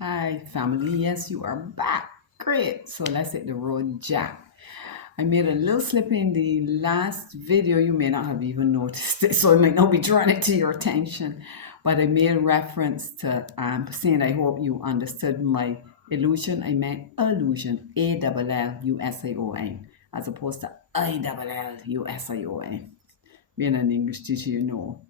Hi, family. Yes, you are back. Great. So let's hit the road, Jack. I made a little slip in the last video. You may not have even noticed it, so I might not be drawing it to your attention. But I made reference to saying I hope you understood my illusion. I meant illusion, Allusion, as opposed to Illusion. Being an English teacher, you know.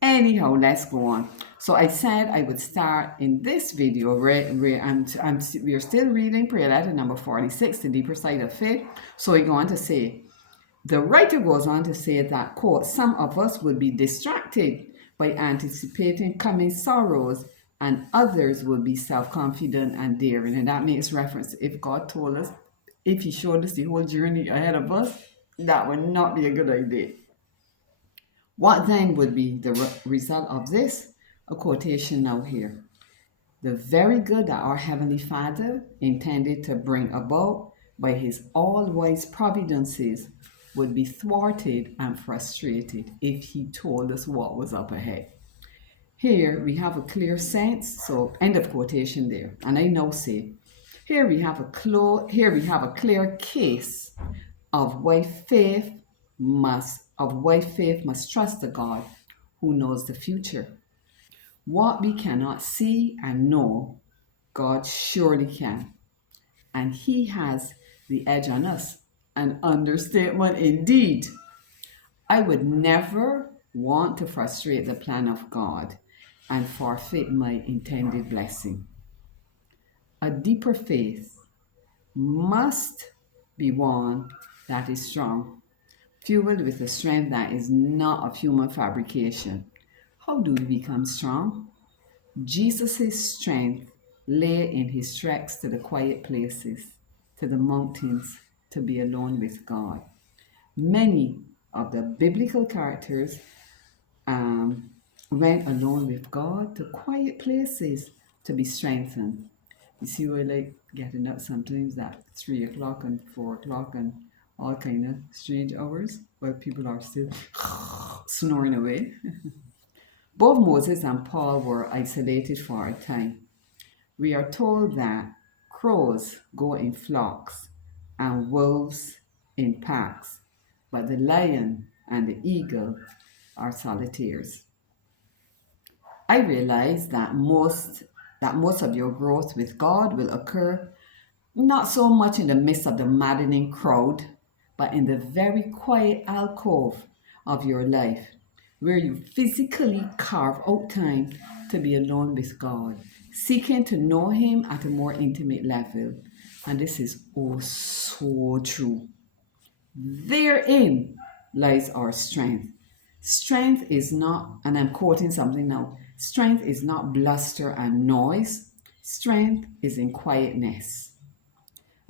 Anyhow, let's go on. So I said I would start in this video. We are still reading prayer letter number 46, the deeper side of faith. So we go on to say, the writer goes on to say that, quote, some of us would be distracted by anticipating coming sorrows, and others will be self-confident and daring. And that makes reference to if God told us, if He showed us the whole journey ahead of us, that would not be a good idea. What then would be the result of this? A quotation now here. The very good that our Heavenly Father intended to bring about by His all-wise providences would be thwarted and frustrated if He told us what was up ahead. Here we have a clear sense, so end of quotation there. And I now say, here we have a clear case of why faith must trust the God who knows the future. What we cannot see and know, God surely can. And He has the edge on us. An understatement indeed. I would never want to frustrate the plan of God and forfeit my intended blessing. A deeper faith must be one that is strong, fueled with a strength that is not of human fabrication. How do we become strong? Jesus' strength lay in His treks to the quiet places, to the mountains, to be alone with God. Many of the biblical characters um, went alone with God to quiet places to be strengthened. You see, we're like getting up sometimes at 3 o'clock and 4 o'clock and all kind of strange hours where people are still snoring away. Both Moses and Paul were isolated for a time. We are told that crows go in flocks and wolves in packs, but the lion and the eagle are solitaires. I realize that most of your growth with God will occur not so much in the midst of the maddening crowd, but in the very quiet alcove of your life, where you physically carve out time to be alone with God, seeking to know Him at a more intimate level. And this is oh so true. Therein lies our strength. Strength is not, and I'm quoting something now, strength is not bluster and noise. Strength is in quietness.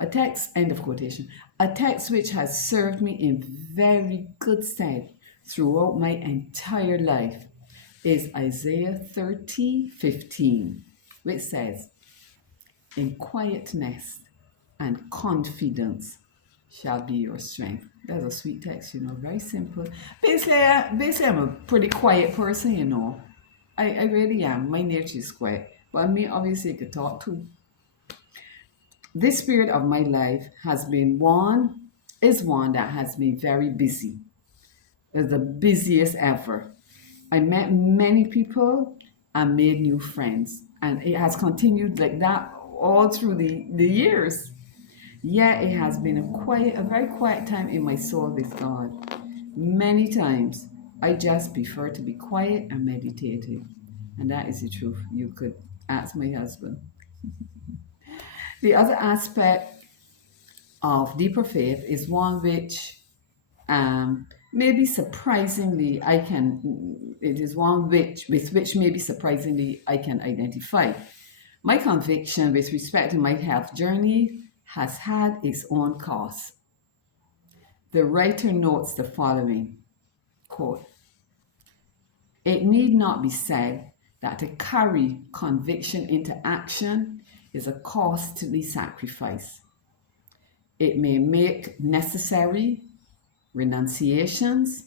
A text, end of quotation, a text which has served me in very good stead throughout my entire life is Isaiah 30:15, which says, in quietness and confidence shall be your strength. That's a sweet text, very simple. Basically, I'm a pretty quiet person, I really am. My nature is quiet. But me, obviously, I could talk too. This period of my life is one that has been very busy. It's the busiest ever. I met many people and made new friends. And it has continued like that all through the years. Yet it has been a very quiet time in my soul with God. Many times I just prefer to be quiet and meditative. And that is the truth. You could ask my husband. The other aspect of deeper faith is one which maybe surprisingly I can, it is one with which maybe surprisingly I can identify. My conviction with respect to my health journey has had its own cost. The writer notes the following quote, it need not be said that to carry conviction into action is a costly sacrifice. It may make necessary renunciations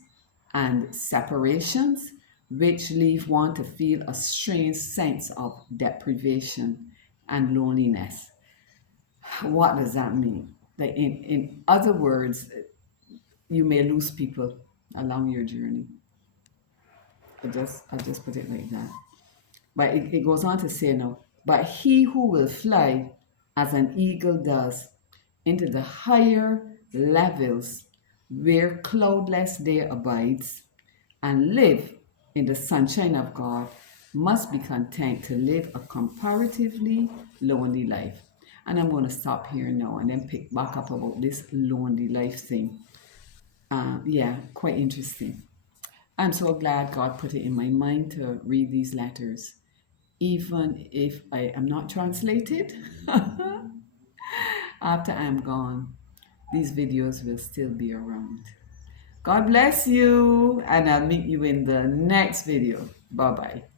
and separations, which leave one to feel a strange sense of deprivation, and loneliness. What does that mean? Like in other words, you may lose people along your journey. I'll just put it like that. But it goes on to say now, but he who will fly as an eagle does into the higher levels where cloudless day abides and live in the sunshine of God must be content to live a comparatively lonely life. And I'm going to stop here now and then pick back up about this lonely life thing. Yeah, quite interesting. I'm so glad God put it in my mind to read these letters. Even if I am not translated, after I'm gone, these videos will still be around. God bless you, and I'll meet you in the next video. Bye bye.